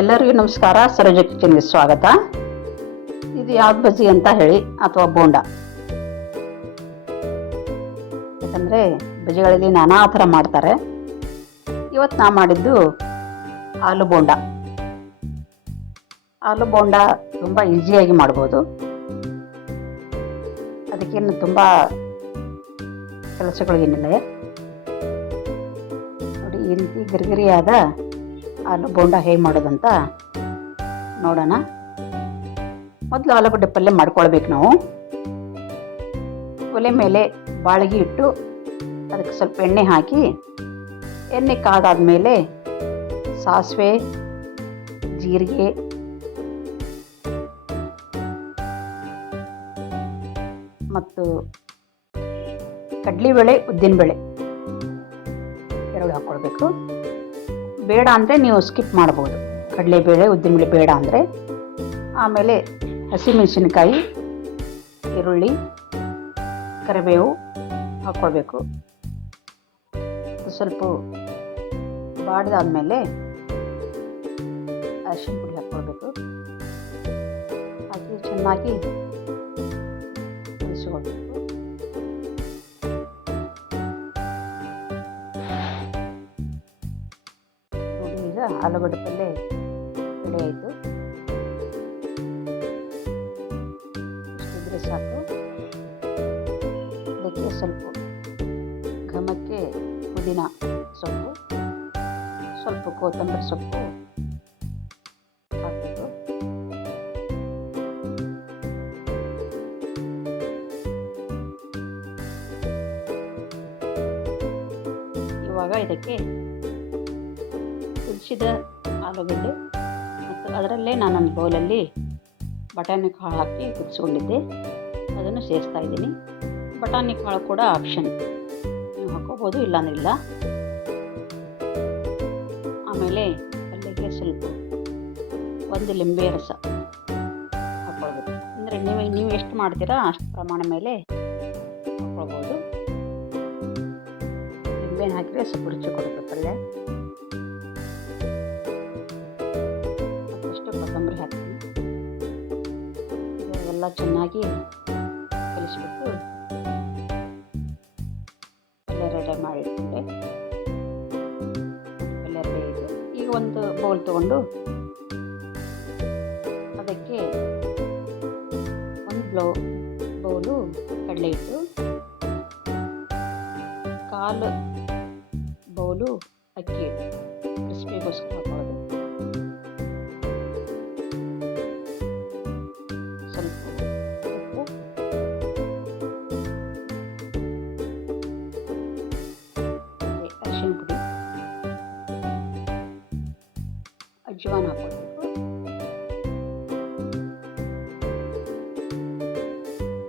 ಎಲ್ಲರಿಗೂ ನಮಸ್ಕಾರ. ಸರೋಜ ಕಿಚನ್ಗೆ ಸ್ವಾಗತ. ಇದು ಯಾವ್ದು ಬಜ್ಜಿ ಅಂತ ಹೇಳಿ ಅಥವಾ ಬೋಂಡ, ಯಾಕಂದರೆ ಬಜ್ಜಿಗಳಲ್ಲಿ ನಾನಾ ಥರ ಮಾಡ್ತಾರೆ. ಇವತ್ತು ನಾ ಮಾಡಿದ್ದು ಆಲೂ ಬೋಂಡ. ಆಲೂ ಬೋಂಡ ತುಂಬ ಈಸಿಯಾಗಿ ಮಾಡ್ಬೋದು. ಅದಕ್ಕೇನು ತುಂಬ ಕೆಲಸಗಳಿಗೇನಿಲ್ಲ. ನೋಡಿ, ಈ ರೀತಿ ಗರಿಗರಿಯಾದ ಆಲೂ ಬೋಂಡ ಹೇಗೆ ಮಾಡೋದಂತ ನೋಡೋಣ. ಮೊದಲು ಆಲೂಗಡ್ಡೆ ಪಲ್ಯ ಮಾಡ್ಕೊಳ್ಬೇಕು ನಾವು. ಒಲೆ ಮೇಲೆ ಬಾಳಿಗೆ ಇಟ್ಟು ಅದಕ್ಕೆ ಸ್ವಲ್ಪ ಎಣ್ಣೆ ಹಾಕಿ, ಎಣ್ಣೆ ಕಾದಾದ್ಮೇಲೆ ಸಾಸಿವೆ, ಜೀರಿಗೆ, ಮತ್ತು ಕಡಲೆಬೇಳೆ, ಉದ್ದಿನಬೇಳೆ ಎರಡು ಹಾಕ್ಕೊಳ್ಬೇಕು. ಬೇಡ ಅಂದರೆ ನೀವು ಸ್ಕಿಪ್ ಮಾಡ್ಬೋದು, ಕಡಲೆಬೇಳೆ ಉದ್ದಿನಬೇಳೆ ಬೇಡ ಅಂದರೆ. ಆಮೇಲೆ ಹಸಿಮೆಣಸಿನಕಾಯಿ, ಈರುಳ್ಳಿ, ಕರಿಬೇವು ಹಾಕ್ಕೊಳ್ಬೇಕು. ಸ್ವಲ್ಪ ಬಾಡಿದಾದ್ಮೇಲೆ ಅರಿಶಿನ ಪುಡಿ ಹಾಕ್ಕೊಳ್ಬೇಕು. ಹಾಕಿ ಚೆನ್ನಾಗಿ ಕಲಿಸ್ಕೊಳ್ಬೇಕು. ಈಗ ಆಲೂಗಡ್ಡೆ ಪಲ್ಯ ರೆಡಿ ಆಯಿತು. ಇಷ್ಟಿದ್ರೆ ಸಾಕು. ಅದಕ್ಕೆ ಸ್ವಲ್ಪ ಘಮಕ್ಕೆ ಪುದೀನ ಸೊಪ್ಪು, ಸ್ವಲ್ಪ ಕೊತ್ತಂಬರಿ ಸೊಪ್ಪು ಹಾಕಬೇಕು. ಇವಾಗ ಇದಕ್ಕೆ ಕುದಿಸಿದ ಆಲೂಗಡ್ಡೆ ಮತ್ತು ಅದರಲ್ಲೇ ನಾನೊಂದು ಬೌಲಲ್ಲಿ ಬಟಾಣಿ ಕಾಳು ಹಾಕಿ ಕುದಿಸ್ಕೊಂಡಿದ್ದೆ, ಅದನ್ನು ಸೇರಿಸ್ತಾ ಇದ್ದೀನಿ. ಬಟಾಣಿ ಕಾಳು ಕೂಡ ಆಪ್ಷನ್, ನೀವು ಹಾಕೋಬೋದು, ಇಲ್ಲಾಂದ್ರಿಲ್ಲ. ಆಮೇಲೆ ಅಲ್ಲಿಗೆ ಸ್ವಲ್ಪ ಒಂದು ಲಿಂಬೆ ರಸ ಹಾಕ್ಕೊಳ್ಬೇಕು. ಅಂದರೆ ನೀವು ಎಷ್ಟು ಮಾಡ್ತೀರಾ ಅಷ್ಟು ಪ್ರಮಾಣ ಮೇಲೆ ಹಾಕ್ಕೊಳ್ಬೋದು. ಲಿಂಬೆನ ಹಾಕಿದರೆ ಸ್ವಲ್ಪ ರುಚಿ ಕೊಡುತ್ತೆ ಪಲ್ಯ. ಕೊತ್ತಂಬರಿ ಹಾಕ್ತೀನಿ. ಇದೆಲ್ಲ ಚೆನ್ನಾಗಿ ಕಲಿಸ್ಬಿಟ್ಟು ಪಲ್ಯ ರೆಡಿ ಮಾಡಿಟ್ಕೊಂಡೆ. ಪಲ್ಯ ರೆಡಿ ಆಯಿತು. ಈಗ ಒಂದು ಬೌಲ್ ತೊಗೊಂಡು ಅದಕ್ಕೆ ಒಂದು ಬೌಲು ಕಡಲೆ ಹಿಟ್ಟು, ಕಾಲು ಬೌಲು ಅಕ್ಕಿ ಹಿಟ್ಟು, ಕ್ರಿಸ್ಪಿಗೋಸ್ಕರ ಹಾಕೋದು. ಸ್ವಲ್ಪ ಉಪ್ಪು, ಅರಿಶಿನ ಪುಡಿ, ಅಜ್ವಾನ ಹಾಕೊಳ್ಬೇಕು.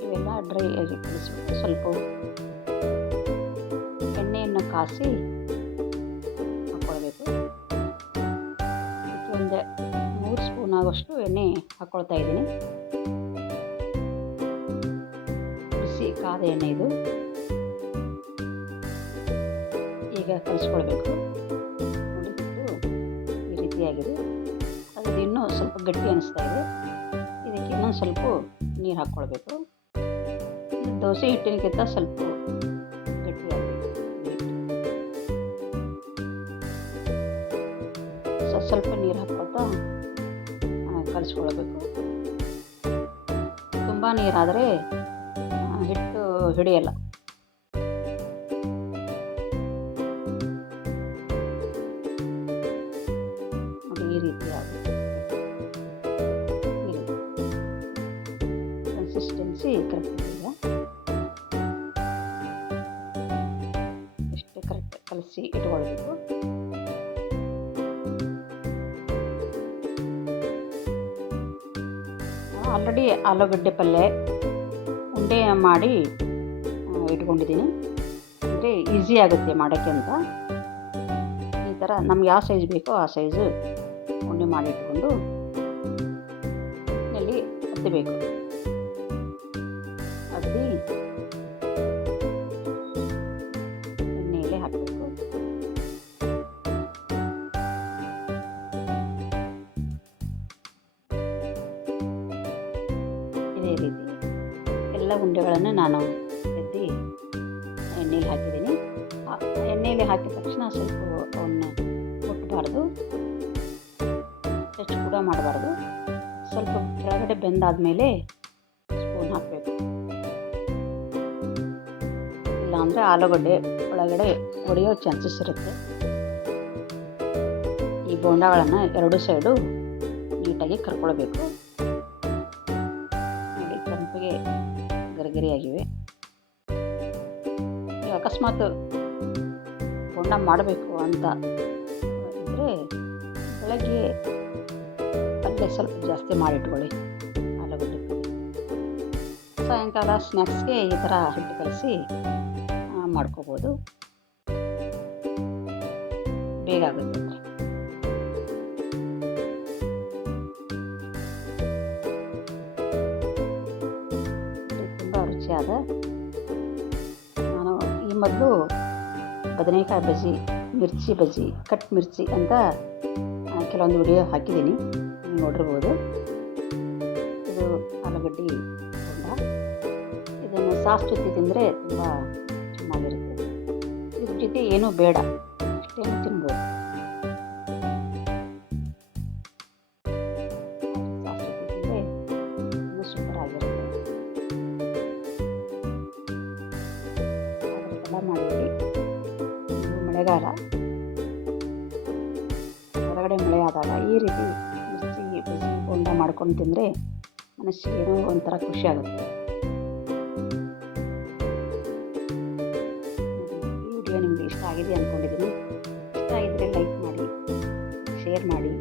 ಇವೆಲ್ಲ ಡ್ರೈ ಆಗಿ ಕಲಿಸ್ಬೇಕು. ಸ್ವಲ್ಪ ಎಣ್ಣೆಯನ್ನು ಕಾಸಿ ಹಾಕ್ಕೊಳ್ಬೇಕು. ಒಂದು 3 ಸ್ಪೂನ್ ಆಗೋಷ್ಟು ಎಣ್ಣೆ ಹಾಕ್ಕೊಳ್ತಾ ಇದ್ದೀನಿ. ಬಿಸಿ ಕಾದ ಎಣ್ಣೆ ಇದು. ಈಗ ಕಲಿಸ್ಕೊಳ್ಬೇಕು. ನೋಡಿ, ಹಿಟ್ಟು ಈ ರೀತಿಯಾಗಿದೆ. ಅದು ಇನ್ನೂ ಸ್ವಲ್ಪ ಗಟ್ಟಿ ಅನಿಸ್ತಾ ಇದೆ. ಇದಕ್ಕೆ ಇನ್ನೊಂದು ಸ್ವಲ್ಪ ನೀರು ಹಾಕ್ಕೊಳ್ಬೇಕು. ದೋಸೆ ಹಿಟ್ಟಿನಕ್ಕಿಂತ ಸ್ವಲ್ಪ ಗಟ್ಟಿ ಆಗಬೇಕು. ಸ್ವಲ್ಪ ನೀರು ಹಾಕ್ಕೊಳ್ತಾ ಕಲಿಸ್ಕೊಳ್ಬೇಕು. ತುಂಬ ನೀರಾದರೆ ಹಿಟ್ಟು ಹಿಡಿಯಲ್ಲ. ನೋಡಿ, ಈ ರೀತಿ ಆಗುತ್ತೆ. ಕನ್ಸಿಸ್ಟೆನ್ಸಿ ಕರೆಕ್ಟ್ ಇದೆ. ಇಷ್ಟು ಕರೆಕ್ಟ್ ಕಲಸಿ ಇಟ್ಕೊಳ್ಬೇಕು. ಆಲ್ರೆಡಿ ಆಲೂಗಡ್ಡೆ ಪಲ್ಯ ಉಂಡೆ ಮಾಡಿ ಇಟ್ಕೊಂಡಿದ್ದೀನಿ. ಅಂದರೆ ಈಸಿ ಆಗುತ್ತೆ ಮಾಡೋಕ್ಕೆ ಅಂತ. ಈ ಥರ ನಮ್ಗೆ ಯಾವ ಸೈಜ್ ಬೇಕೋ ಆ ಸೈಜು ಉಂಡೆ ಮಾಡಿ ಇಟ್ಕೊಂಡು ಎಣ್ಣೆಯಲ್ಲಿ ಅದ್ದಬೇಕು. ಅದ್ದಿ ಎಣ್ಣೆಯಲ್ಲೇ ಹಾಕಬೇಕು. ಉಂಡೆಗಳನ್ನು ನಾನು ಎತ್ತಿ ಎಣ್ಣೆಯಲ್ಲಿ ಹಾಕಿದ್ದೀನಿ. ಎಣ್ಣೆಯಲ್ಲಿ ಹಾಕಿದ ತಕ್ಷಣ ಸ್ವಲ್ಪ ಅವನ್ನ ಮುಟ್ಟಬಾರ್ದು, ಟಚ್ ಕೂಡ ಮಾಡಬಾರ್ದು. ಸ್ವಲ್ಪ ಕೆಳಗಡೆ ಬೆಂದಾದಮೇಲೆ ಸ್ಪೂನ್ ಹಾಕಬೇಕು. ಇಲ್ಲಾಂದರೆ ಆಲೂಗಡ್ಡೆ ಒಳಗಡೆ ಒಡೆಯೋ ಚಾನ್ಸಸ್ ಇರುತ್ತೆ. ಈ ಬೋಂಡಗಳನ್ನು ಎರಡು ಸೈಡು ನೀಟಾಗಿ ಕರ್ಕೊಳ್ಬೇಕು. ನೋಡಿ, ಕೆಂಪಿಗೆ ಗರಿಗರಿಯಾಗಿವೆ. ನೀವು ಅಕಸ್ಮಾತ್ ಬೋಂಡ ಮಾಡಬೇಕು ಅಂತ ಇದ್ದರೆ ಬೆಳಗ್ಗೆ ಪಲ್ಯ ಸ್ವಲ್ಪ ಜಾಸ್ತಿ ಮಾಡಿಟ್ಕೊಳ್ಳಿ, ಆಲೂಗಡ್ಡೆ ಪಲ್ಯ. ಸಾಯಂಕಾಲ ಸ್ನ್ಯಾಕ್ಸ್ಗೆ ಈ ಥರ ಹಿಟ್ಟು ಕಲಸಿ ಮಾಡ್ಕೋಬೋದು, ಬೇಗ ಆಗುತ್ತೆ. ತುಂಬ ರುಚಿಯಾದ. ನಾನು ಈ ಮೊದಲು ಬದನೆಕಾಯಿ ಬಜ್ಜಿ, ಮಿರ್ಚಿ ಬಜ್ಜಿ, ಕಟ್ ಮಿರ್ಚಿ ಅಂತ ಕೆಲವೊಂದು ವಿಡಿಯೋ ಹಾಕಿದ್ದೀನಿ, ನೀವು ನೋಡಿರ್ಬೋದು. ಇದು ಆಲೂಗಡ್ಡೆ ಬೋಂಡ. ಇದನ್ನು ಸಾಸ್ ಜೊತೆ ತಿಂದರೆ ತುಂಬ ಚೆನ್ನಾಗಿರುತ್ತೆ. ಇದ್ರ ಜೊತೆ ಏನೂ ಬೇಡ, ಅಷ್ಟೇನು ತಿನ್ಬೋದು. ಸಾಸ್ ಜೊತೆ ತಿಂದರೆ ಇನ್ನೂ ಸೂಪರ್ ಆಗಿರುತ್ತೆ. ಅದಕ್ಕೆಲ್ಲ ಮಾಡಿಬಿಡಿ. ಇದು ಮಳೆಗಾಲ, ಹೊರಗಡೆ ಮಳೆ ಆದಾಗ ಈ ರೀತಿ ಮಿರ್ಚಿ ಬಜ್ಜಿ ಬೋಂಡ ಮಾಡ್ಕೊಂಡು ತಿಂದರೆ ಮನಸ್ಸಿಗೆ ಏನೋ ಒಂಥರ ಖುಷಿ ಆಗುತ್ತೆ. ಈ ವಿಡಿಯೋ ನಿಮಗೆ ಇಷ್ಟ ಆಗಿದೆ ಅಂದ್ಕೊಂಡಿದ್ದೀನಿ. ಇಷ್ಟ ಆಗಿದ್ದರೆ ಲೈಕ್ ಮಾಡಿ, ಶೇರ್ ಮಾಡಿ.